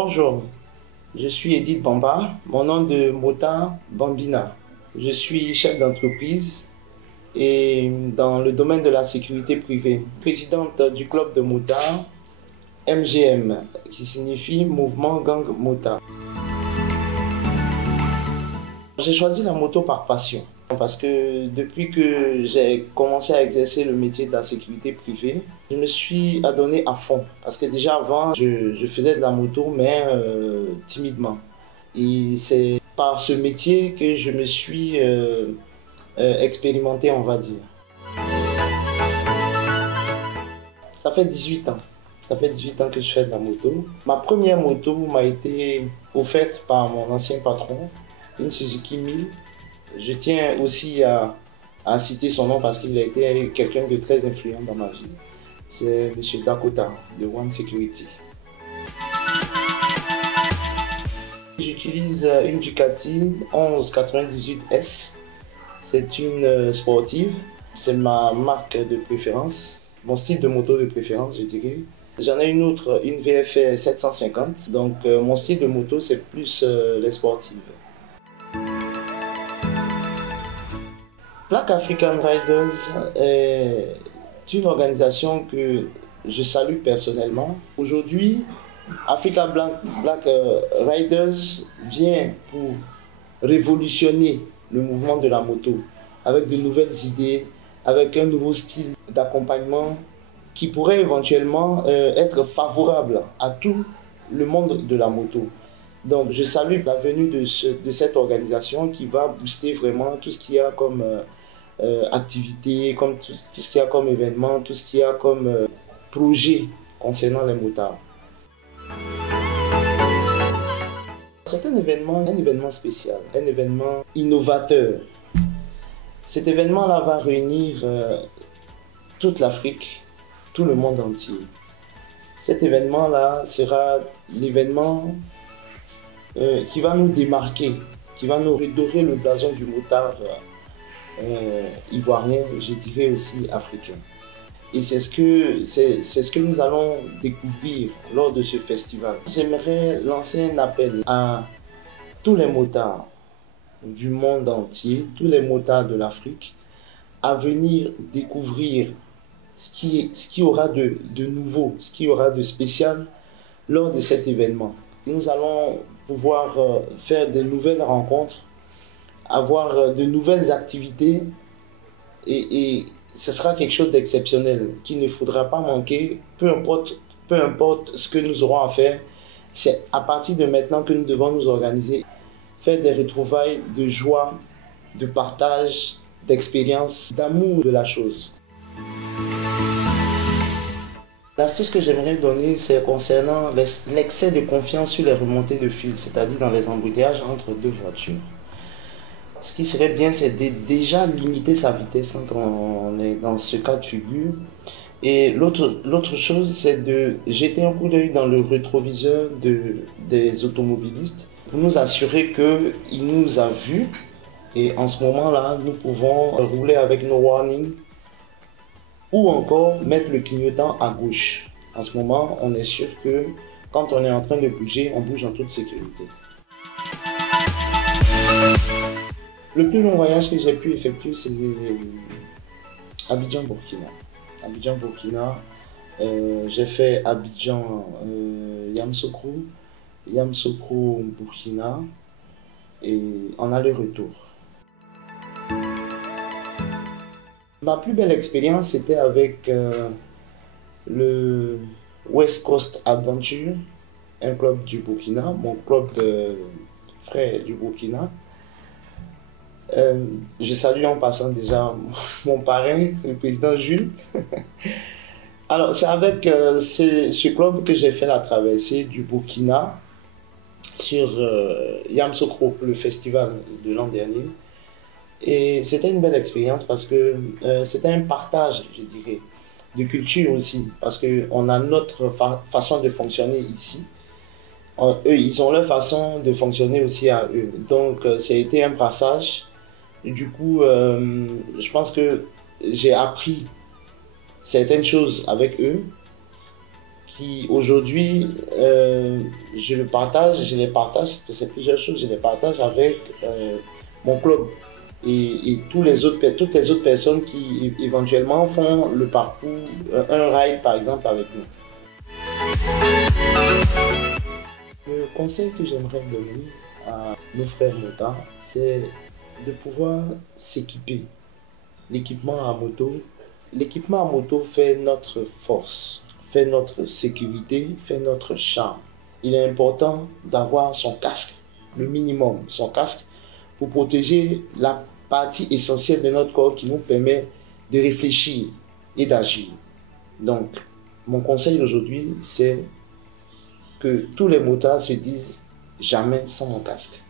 Bonjour, je suis Edith Bamba, mon nom de motard Bambina. Je suis chef d'entreprise et dans le domaine de la sécurité privée, présidente du club de motards MGM, qui signifie Mouvement Gang Motard. J'ai choisi la moto par passion parce que depuis que j'ai commencé à exercer le métier de la sécurité privée, je me suis adonné à fond. Parce que déjà avant, je faisais de la moto, mais timidement. Et c'est par ce métier que je me suis expérimenté, on va dire. Ça fait 18 ans. Ça fait 18 ans que je fais de la moto. Ma première moto m'a été offerte par mon ancien patron, une Suzuki 1000. Je tiens aussi à citer son nom parce qu'il a été quelqu'un de très influent dans ma vie. C'est M. Dakota de One Security. J'utilise une Ducati 1198S. C'est une sportive. C'est ma marque de préférence, mon style de moto de préférence, je dirais. J'en ai une autre, une VF 750. Donc mon style de moto, c'est plus les sportives. Black African Riders est une organisation que je salue personnellement. Aujourd'hui, Africa Black Riders vient pour révolutionner le mouvement de la moto avec de nouvelles idées, avec un nouveau style d'accompagnement qui pourrait éventuellement être favorable à tout le monde de la moto. Donc je salue la venue de cette organisation qui va booster vraiment tout ce qu'il y a comme activité, comme tout ce qu'il y a comme événement, tout ce qu'il y a comme projet concernant les motards. C'est un événement spécial, un événement innovateur. Cet événement-là va réunir toute l'Afrique, tout le monde entier. Cet événement-là sera l'événement qui va nous démarquer, qui va nous redorer le blason du motard ivoirien, je dirais aussi africain. Et c'est ce que nous allons découvrir lors de ce festival. J'aimerais lancer un appel à tous les motards du monde entier, tous les motards de l'Afrique, à venir découvrir ce qui aura de nouveau, ce qui aura de spécial lors de cet événement. Nous allons pouvoir faire de nouvelles rencontres, avoir de nouvelles activités et ce sera quelque chose d'exceptionnel qu'il ne faudra pas manquer, peu importe ce que nous aurons à faire. C'est à partir de maintenant que nous devons nous organiser, faire des retrouvailles de joie, de partage, d'expérience, d'amour de la chose. L'astuce que j'aimerais donner, c'est concernant l'excès de confiance sur les remontées de fil, c'est-à-dire dans les embouteillages entre deux voitures. Ce qui serait bien, c'est de déjà limiter sa vitesse quand on est dans ce cas de figure. Et l'autre chose, c'est de jeter un coup d'œil dans le rétroviseur des automobilistes pour nous assurer qu'il nous a vus. Et en ce moment-là, nous pouvons rouler avec nos warnings ou encore mettre le clignotant à gauche. En ce moment, on est sûr que quand on est en train de bouger, on bouge en toute sécurité. Le plus long voyage que j'ai pu effectuer, c'est Abidjan-Burkina. Abidjan-Burkina, j'ai fait Abidjan-Yamoussoukro, Yamoussoukro-Burkina et en aller-retour. Ma plus belle expérience, c'était avec le West Coast Adventure, un club du Burkina, mon club de frères du Burkina. Je salue en passant déjà mon parrain, le président Jules. Alors, c'est avec ce club que j'ai fait la traversée du Burkina sur Yamoussoukro, le festival de l'an dernier. Et c'était une belle expérience parce que c'était un partage, je dirais, de culture aussi. Parce qu'on a notre façon de fonctionner ici. Eux, ils ont leur façon de fonctionner aussi à eux. Donc, ça a été un brassage. Et du coup, je pense que j'ai appris certaines choses avec eux qui aujourd'hui, je les partage, c'est plusieurs choses, je les partage avec mon club et toutes les autres personnes qui éventuellement font le parcours, un ride par exemple avec nous. Le conseil que j'aimerais donner à nos frères motards, c'est de pouvoir s'équiper. L'équipement à moto fait notre force, fait notre sécurité, fait notre charme. Il est important d'avoir son casque, le minimum, son casque, pour protéger la partie essentielle de notre corps qui nous permet de réfléchir et d'agir. Donc, mon conseil d'aujourd'hui, c'est que tous les motards se disent jamais sans mon casque.